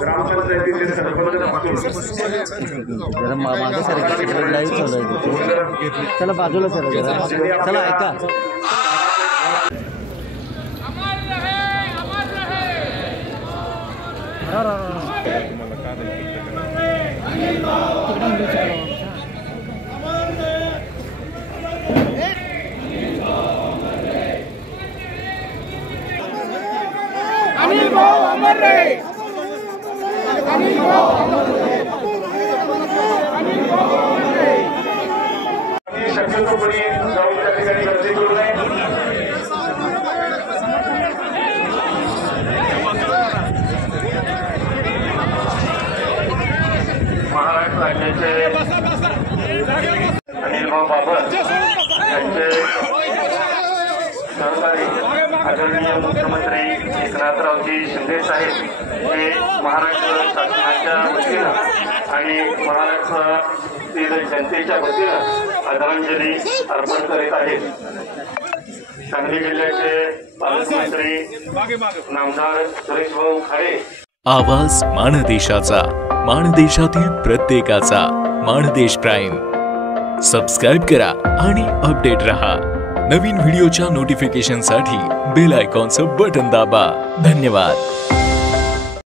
ग्रामपंचायतीचे सरपंच मागे sir live चालू आहे तिथे. चला बाजूला सर जरा. चला ऐका. अनिल भाऊ अमर रहे. अनिल भाऊ अमर रहे. अनिल भाऊ अमर रहे. शक्यतो कोणी जाऊन त्या ठिकाणी गर्दी करू नये. महाराष्ट्र राज्याचे अनिल भाऊ बाबर यांचे सहकारी आदरणीय मुख्यमंत्री एकनाथरावजी शिंदे साहेब हे महाराष्ट्र शासनाच्या वतीनं आणि महाराष्ट्रातील जनतेच्या वतीनं आदरांजली अर्पण करीत आहेत. सांगली जिल्ह्याचे पालकमंत्री नामदार सुरेश भाऊ खाडे. आवाज माणदेशाचा, माणदेशातील प्रत्येकाचा. माणदेश प्राईम सबस्क्राईब करा आणि अपडेट रहा. नवीन व्हिडिओच्या नोटिफिकेशनसाठी बेल आयकॉनचं बटन दाबा. धन्यवाद.